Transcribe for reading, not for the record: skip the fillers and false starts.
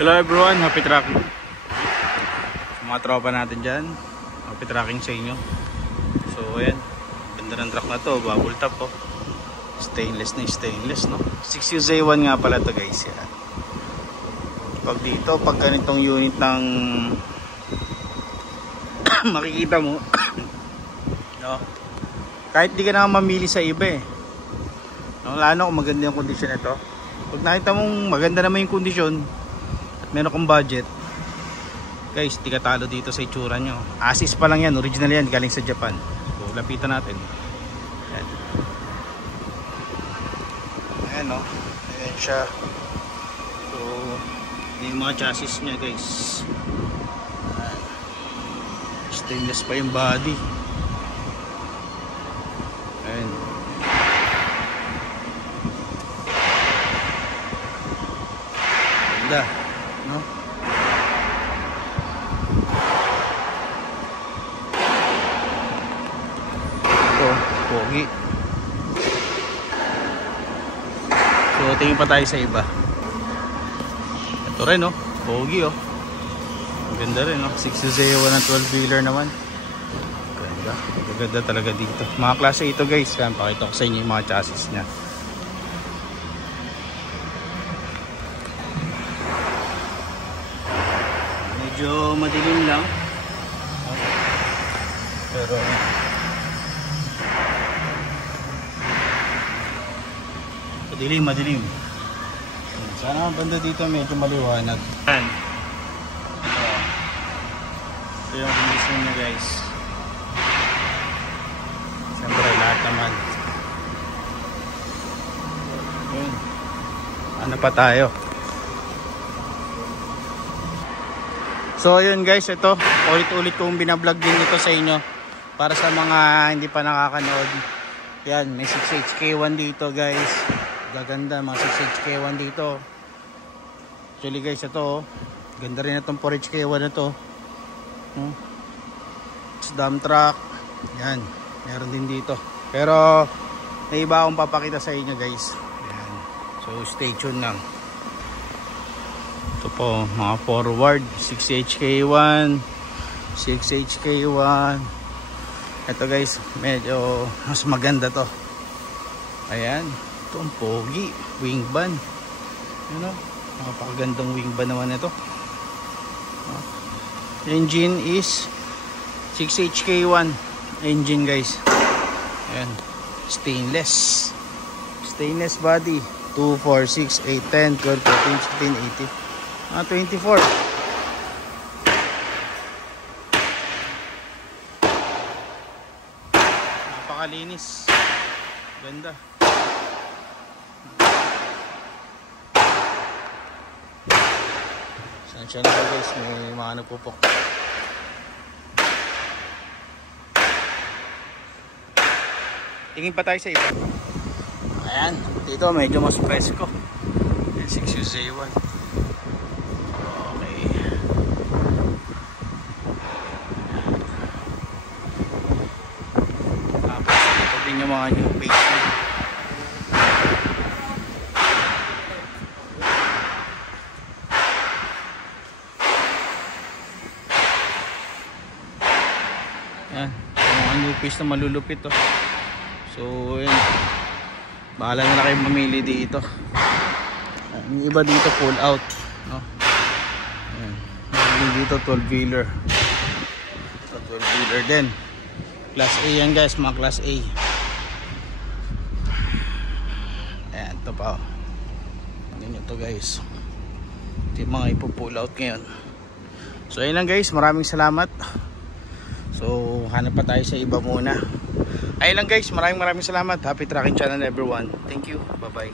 Hello everyone, happy tracking. Mga tropa natin dyan, happy tracking sa inyo. So ayan, ganda ng truck na to, bubble top po. Stainless na stainless, no? 6UZ1 nga pala to guys. Yan. Pag dito, pag ganitong unit ng makikita mo no? Kahit di ka na mamili sa iba eh, no? Lalo kung maganda yung kondisyon nito. Pag nakita mong maganda naman yung kondisyon, meron kong budget guys, di ka talo dito sa itsura nyo. Asis pa lang yan, original yan, galing sa Japan. So lapitan natin. Ayan, ayan no, ayan siya. So yung mga chassis nya guys, ayan. Stainless pa yung body. Ayan, ganda no? Ito, pogi. So tingin pa tayo sa iba. Ito rin no, pogi oh. Ang ganda rin no, 6UZ1 na 12-wheeler naman. Ganda, ganda talaga dito. Mga klase ito guys, kaya pakita ko sa inyo yung mga chassis nya. Medyo madilim lang, pero madilim. Sana ang banda dito medyo maliwanag. Ito yung kondisyon niya guys. Siyempre lahat naman. Yun. Ano pa tayo? So yun guys, ito ulit-ulit kong binablog din ito sa inyo para sa mga hindi pa nakakanood. Yan, may 6HK1 dito guys. Gaganda mga 6HK1 dito. Actually guys, ito ganda rin itong 4HK1 na to. It's dump truck. Yan, meron din dito. Pero may iba akong papakita sa inyo guys. Yan. So stay tuned lang. Ito po mga forward 6HK1, 6HK1. Ito guys, medyo mas maganda to. Ayan, ito ang pogi, wing van. You know, napakagandang wing van naman ito. Engine is 6HK1 engine guys. Ayan, stainless body. 2, 4, 6, 8, 10, 12, 14, 15, 18. 24. Napakalinis. Ganda. Saan siya na guys, may mga nagpupok. Tingin pa tayo sa iba. Ayan, dito medyo mas presko. 6UZ1. Yung mga new page na. Yan, mga new page na malulupit to. So yun, bahala na kayo mamili dito. Yung iba dito full out no? Yan, dito 12-wheeler. 12-wheeler din. Class A yan guys, mga class A. Ayan, ito pa. Tingnan nyo to guys. Ito yung mga ipo-pull out ngayon. So ayun lang guys, maraming salamat. So hanap pa tayo sa iba muna. Ayun lang guys, maraming salamat. Happy tracking channel everyone. Thank you, bye bye.